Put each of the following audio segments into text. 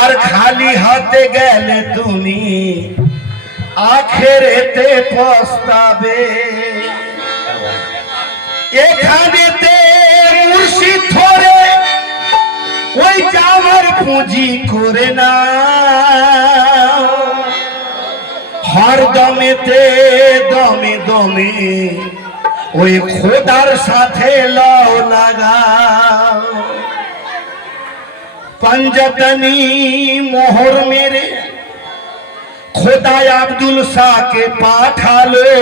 আর খালি হাতে গেলে তুমি আখেরেতে পস্তাবে। এখানেতে মুর্শিদ ধরে ওই যাওয়ার পুঁজি করে না, হর দমেতে দমে দমে ওই খোদার সাথে লও লাগাও। पंजतनी मोहर मेरे खुदा अब्दुल शाह के पाठालो।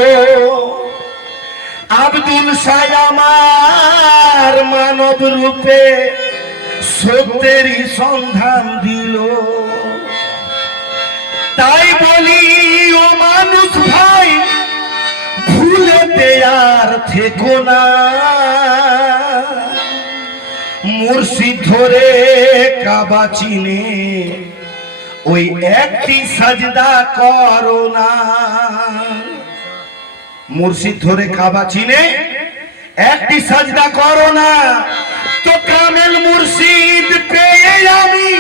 अब्दुल शाह आमार मानव रूपे सत्येरी सन्धान दिलो। ताई बोली ओ मानुष भाई भूलेते यार থেকো না। মুর্শিদ ধরে কাবা চিনে ওই একটি সাজদা করো না। মুর্শিদ ধরে কাবা চিনে একটি সাজদা করো না। তো কামেল মুর্শিদ পেয়ে আমি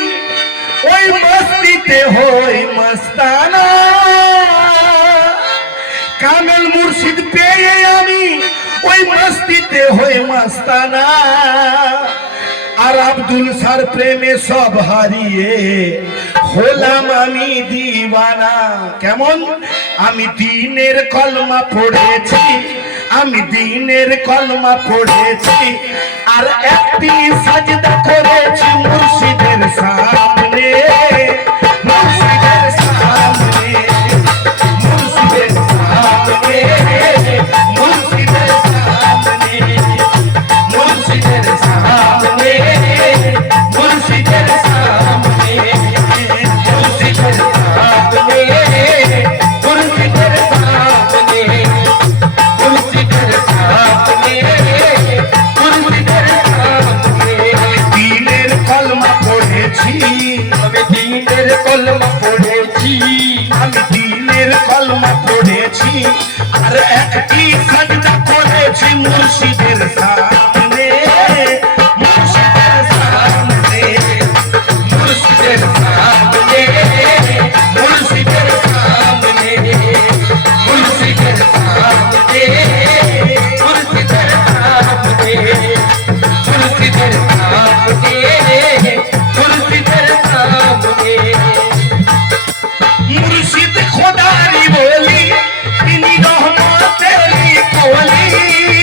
ওই মস্তিতে হই মস্তানা। কামেল মুর্শিদ পেয়ে আমি ওই মস্তিতে হই মস্তানা। আর আব্দুল সার প্রেমে সব হারিয়ে হলাম আমি দিওয়ানা। কেমন? আমি দিনের কলমা পড়েছি, আমি দিনের কলমা পড়েছি, আর একটি সাজদা করেছি মুর্শিদের সামনে। মুর্শিদের সামনে, মুর্শিদের সামনে, মুর্শিদের সামনে, মুর্শিদের সামনে, মুর্শিদের সামনে, মুর্শিদের সামনে, মুর্শিদের সামনে, মুর্শিদের সামনে, মুর্শিদের সামনে। দিনের কলমা পড়েছি, আমি দিনের কলমা পড়েছি, আমি দিনের কলমা পড়েছি, আর একটি সাজদা করেছি মুর্শিদের সামনে। মুর্শিদের সামনে, মুর্শিদের সামনে, মুর্শিদের সামনে, মুর্শিদের সামনে, মুর্শিদের সামনে, মুর্শিদের সামনে, মুর্শিদের সামনে। মুর্শিদ খোদারি বলি, তিনি রহমতেরি কোলি।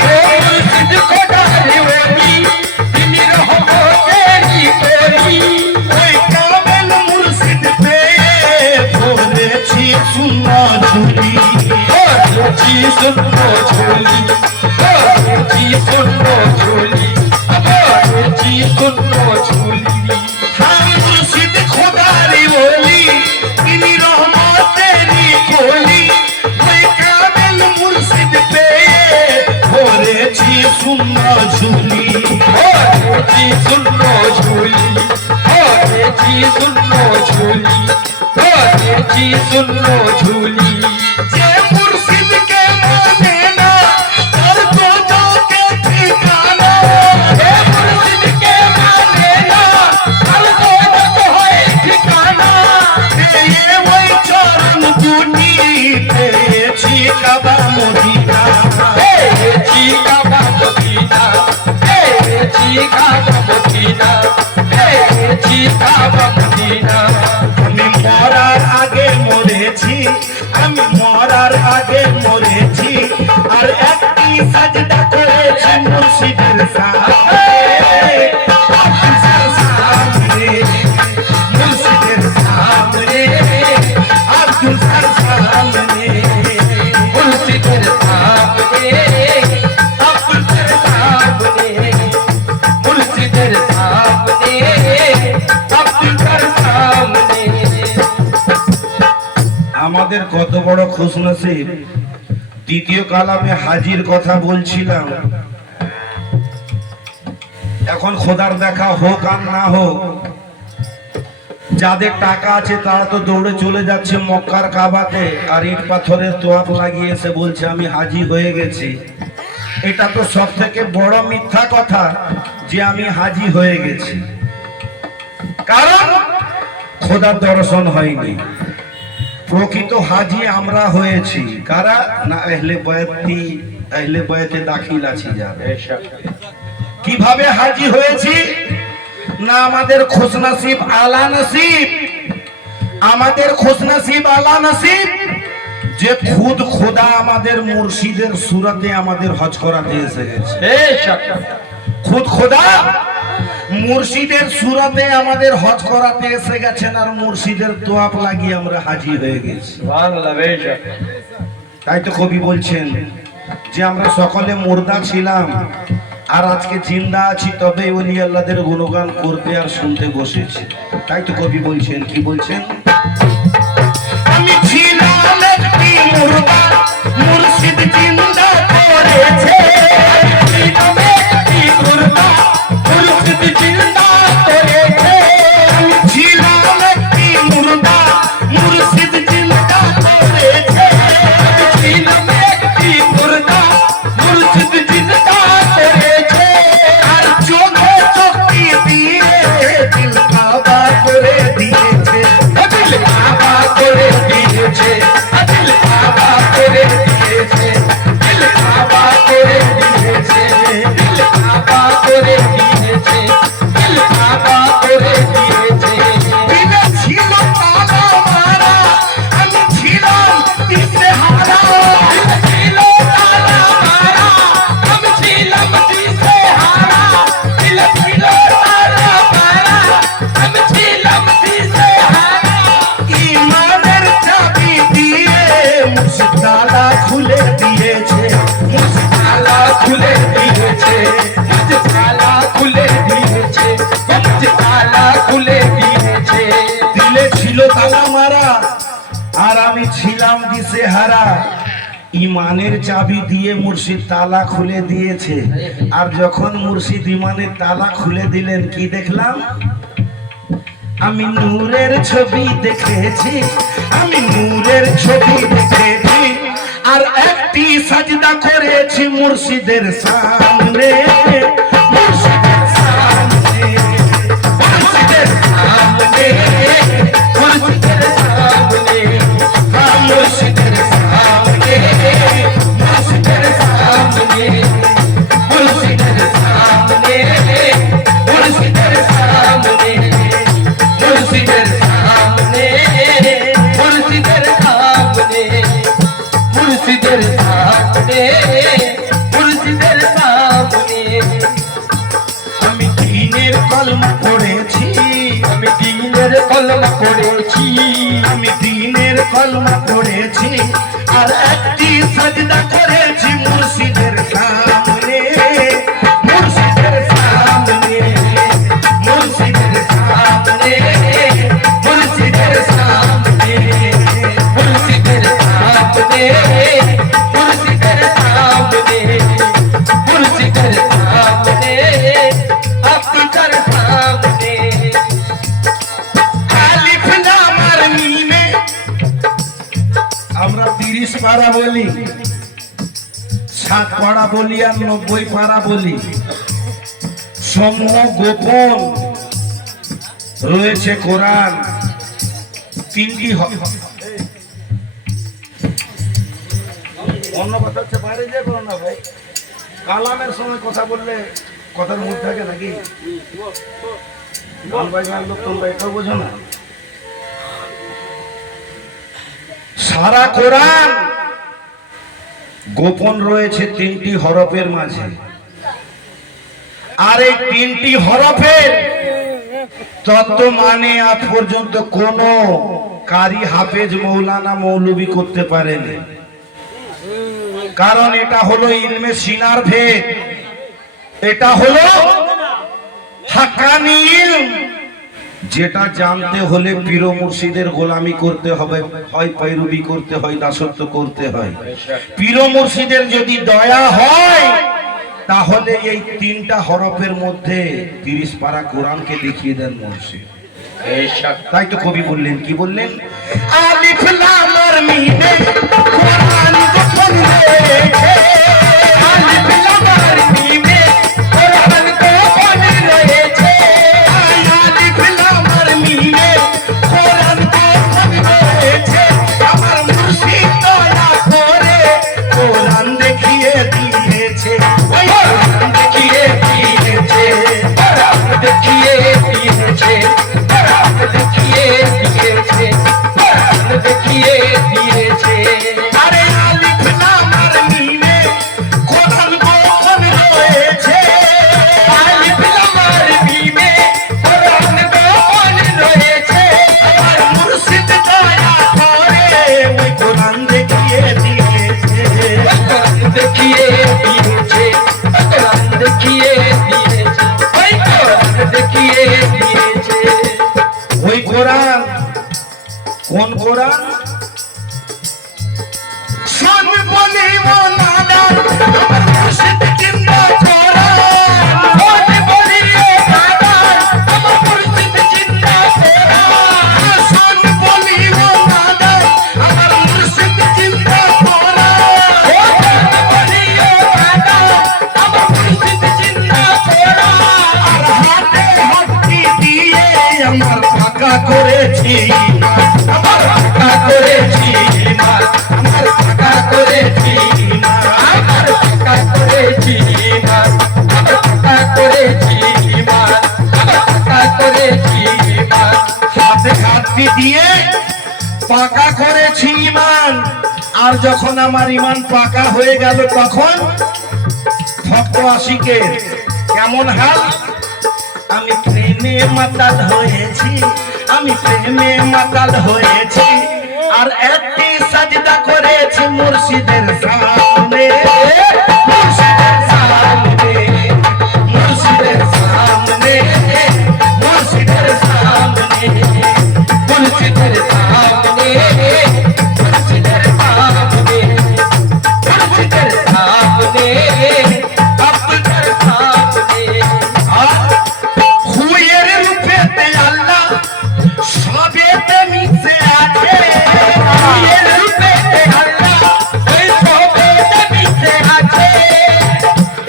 মুর্শিদ খোদারি বলি, তিনি রহমতেরি কোলি। ওই কামেল মুর্শিদ পেয়ে পড়েছি শূন্য ঝুলি, পড়েছি শূন্য ঝুলি, পড়েছি শূন্য ঝুলি, পড়েছি শূন্য ঝুলি। মুর্শিদ খোদারি বলি, তিনি রহমতেরি কোলি। ওই কামেল মুর্শিদ পেয়ে পড়েছি শূন্য ঝুলি, পড়েছি শূন্য ঝুলি, পড়েছি শূন্য ঝুলি, পড়েছি শূন্য ঝুলি। যে মুর্শিদকে মানে না তার তো যাকে ঠিকানা। যে মুর্শিদকে মানে না তার তো যাকে হয় ঠিকানা। পেয়ে ওই চরণ দুটি পেয়েছি কাবা মদিনা, পেয়েছি কাবা মদিনা, পেয়েছি কাবা মদিনা, পেয়েছি কাবা মদিনা। আমি মরার আগে মরেছি, আমি মরার আগে মরেছি, আর একটি সাজদা করেছি মুর্শিদের সামনে। মুর্শিদের সামনে, আব্দুল সার সামনে, মুর্শিদের সামনে, আব্দুল সার সামনে, মুর্শিদের সামনে, আব্দুল সার সামনে। আমাদের কত বড় খুশনসিব। দ্বিতীয় কালামে হাজির কথা বলছিলাম। এখন খোদার দেখা হোক আর না হোক, যাদের টাকা আছে তারা তো দৌড়ে চলে যাচ্ছে মক্কার কাবাতে, আর ইট পাথরের তোয়াপ লাগিয়ে এসে বলছে আমি হাজি হয়ে গেছি। এটা তো সব থেকে বড় মিথ্যা কথা যে আমি হাজি হয়ে গেছি। কারণ খোদার দর্শন হয়নি। প্রকৃত হাজি আমরা হয়েছি কারা না আহলে বয়াতে দাখিল আছি যারা। কিভাবে হাজি হয়েছি না আমাদের খুশনসিব আলা নসিব, আমাদের খুশনসিব আলা নসিব যে খুদ খোদা আমাদের মুর্শিদের সুরতে আমাদের হজ করাতে এসে গেছে। খুদ খোদা মুর্শিদের সুরতে আমাদের হজ করাতে এসে গেছেন আর মুর্শিদের তোয়াপ লাগিয়ে আমরা হাজি হয়ে গেছি। তাই তো কবি বলছেন যে আমরা সকলে মুর্দা ছিলাম আর আজকে জিন্দা আছি, তবে ওলি আল্লাহদের গুণগান করতে আর শুনতে বসেছি। তাই তো কবি বলছেন, কি বলছেন, আমি ছিলাম একটি মুর্দা মুর্শিদ জিন্দা করেছে, ইমানের চাবি দিয়ে মুর্শিদ তালা খুলে দিয়েছে। আর যখন মুর্শিদ ইমানের তালা খুলে দিলেন কি দেখলাম, আমি নূরের ছবি দেখেছি, আমি নূরের ছবি দেখেছি আর একটি সাজদা করেছি মুর্শিদের সামনে, মুর্শিদের সামনে, মুর্শিদের সামনে, মুর্শিদের সামনে, মুর্শিদের আমি দ্বীনের কলমা পড়েছি আর একটি সাজদা করেছি মুর্শিদের সামনে, মুর্শিদের সামনে, মুর্শিদের সামনে, মুর্শিদের সামনে, মুর্শিদের সামনে, মুর্শিদের সামনে, মুর্শিদের সামনে, আপনার সামনে। আমরা 30 পারা বলি, 7 পারা বলি আর 90 পারা বলি। সমূহ গোপন রয়েছে কোরআন। 3টি অন্য কথা হচ্ছে বাইরে যে করো না ভাই, কালামের সময় কথা বললে কথার মুখ থাকে নাকি? লোক তোমরা এটাও বোঝো না। সারা কোরআন গোপন রয়েছে 3টি হরফের মাঝে, আর এই 3টি হরফের তত্ত্ব মানে আজ পর্যন্ত কোন কারি হাফেজ মৌলানা মৌলবি করতে পারেনি, কারণ এটা হলো ইলমে সিনার ভেদ, এটা হলো হাক্কানি ইলম, যেটা জানতে হলে পীর মুর্শিদের গোলামি করতে হবে, হয় পৈরবি করতে হয়, দাসত্ব করতে হয়। পীর মুর্শিদের যদি দয়া হয় তাহলে এই 3টা হরফের মধ্যে 30 পারা কোরআনকে দেখিয়ে দেন মুর্শিদ। তাই তো কবি বললেন, কি বললেন, আলিফ লাম আর মিমে কোরআন গোপন রয়েছে, আলিফ লাম আর মিমে কোরআন গোপন রয়েছে, আলিফ লাম আর মিমে কোন কোরআন? শোন বলিব নাদান আমার মুর্শিদ জিন্দা কোরআন, শোন বলিব নাদান আমার মুর্শিদ জিন্দা কোরআন, শোন বলিব নাদান আমার মুর্শিদ জিন্দা কোরআন, শোন বলিব নাদান আমার মুর্শিদ জিন্দা কোরআন। আর হাতে হাতটি দিয়ে আমার ফাঁকা করেছি, আমার ফাঁকা করেছি আমার ফাঁকা করেছি আমার ফাঁকা করেছি আমার ফাঁকা করেছি আমার ফাঁকা করেছি হাতে হাতটি দিয়ে পাকা করেছি ইমান। আর যখন আমার ইমান পাকা হয়ে গেল তখন ভক্ত আশিকের কেমন হাল? আমি প্রেমে মাতাল হয়েছি, আমি প্রেমে মাতাল হয়েছি, আর একটি সাজদা করেছি মুর্শিদের সামনে, মুর্শিদের সামনে, মুর্শিদের সামনে, মুর্শিদের সামনে, মুর্শিদের সামনে, মুর্শিদের সামনে, মুর্শিদের সামনে, আপনার সামনে। হুয়ের রূপেতে আল্লাহ সবেতে মিশে আছে, হুয়ের রূপেতে আল্লাহ ওই সবেতে মিশে আছে।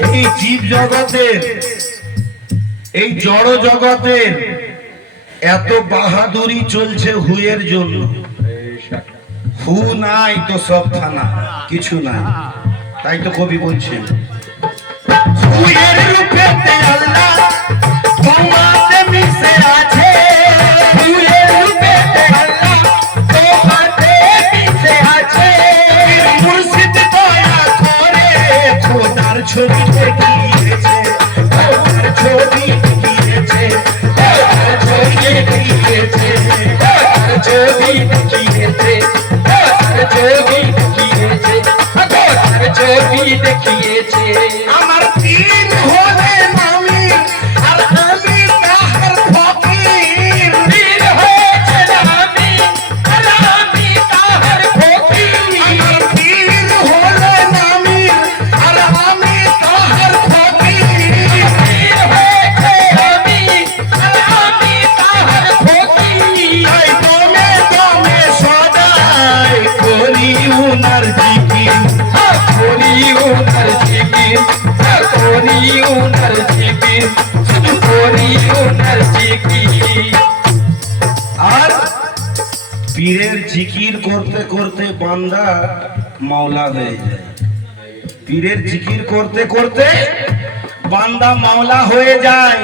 এই জীব জগতের, এই জড় জগতের এত বাহাদুরি চলছে হুয়ের জন্য। হু নাই তো সব থানা, কিছু নাই। তাই তো কবি বলছেন হুয়ের রূপেতে আল্লাহ তোমাতে মিশে আছে, হুয়ের রূপেতে আল্লাহ তোমাতে মিশে আছে। মুর্শিদ দয়া করে খোদার ছবি দেখিয়েছে, খোদার ছবি দেখিয়েছে, খোদার ছবি দেখিয়েছে, খোদার ছবি দেখিয়েছে, খোদার ছবি দেখিয়েছে, খোদার ছবি দেখিয়েছে। আমার পীর হলে মামি আর আমি তাহার ফকির, পীর হয়েছে আমি আর আমি তাহার ফকির। আমার পীর হলে মামি আর আমি তাহার ফকির, পীর হয়েছে আমি আর আমি তাহার ফকির। তাই দমে দমে সদাই করি উনার জিকির, করি উনার জিকির, করি উনার জিকির, শুধু করি উনার জিকির। আর পীরের জিকির করতে করতে বান্দা মাওলা হয়ে যায়, পীরের জিকির করতে করতে বান্দা মাওলা হয়ে যায়।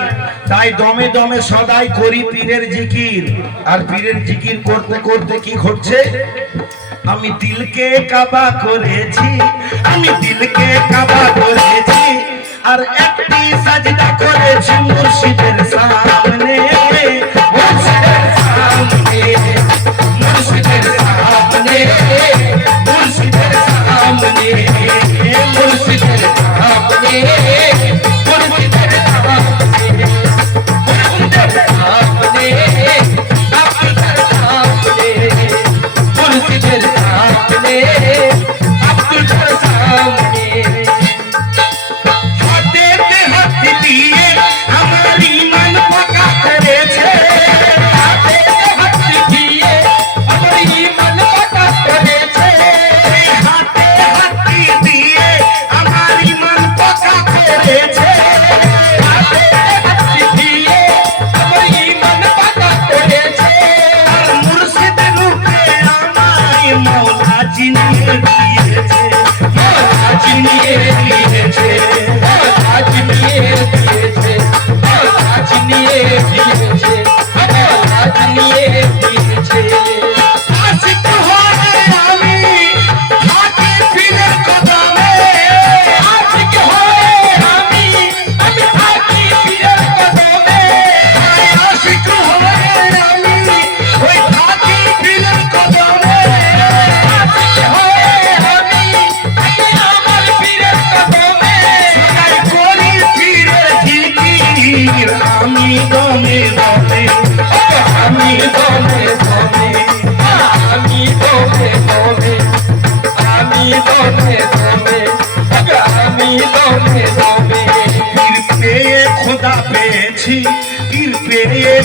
তাই দমে দমে সদাই করি পীরের জিকির। আর পীরের জিকির করতে করতে কি ঘটছে? আমি দিলকে কাবা করেছি, আমি দিলকে কাবা করেছি, আর একটি সাজদা করেছি মুর্শিদের সামনে, মুর্শিদের সামনে, মুর্শিদের সামনে, মুর্শিদের সামনে, মুর্শিদের সামনে, মুর্শিদের সামনে, মুর্শিদের সামনে, আপনার সামনে, মুর্শিদের সামনে, আপনার সামনে। হাতে হাত দিয়ে আমার ইমান পাকা করে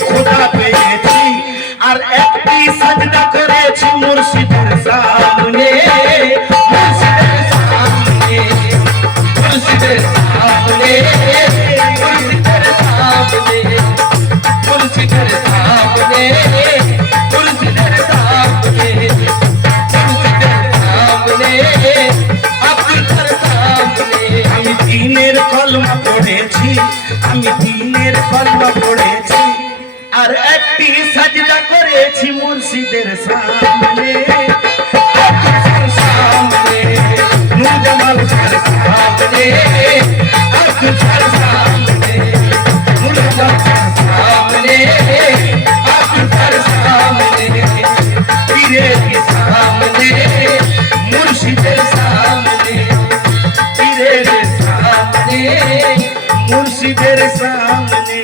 খোদা পেয়েছি আর একটি সাজদা করেছি মুর্শিদের সামনে, মুর্শিদের সামনে, মুর্শিদের সামনে, মুর্শিদের সামনে, মুর্শিদের সামনে, মুর্শিদের সামনে, মুর্শিদের সামনে, আপনার সামনে। আমি দ্বীনের কলমা পড়েছি, আমি দ্বীনের কলমা পড়েছি আর একটি সাজদা করেছি মুর্শিদের সামনে, আব্দুল সামনে, নূর জামাল স্যার সামনে, আব্দুল স্যার সামনে, নূর জামাল স্যার সামনে, আব্দুল স্যার সামনে, পীরের সামনে, মুর্শিদের সামনে, পীরের সামনে, মুর্শিদের সামনে।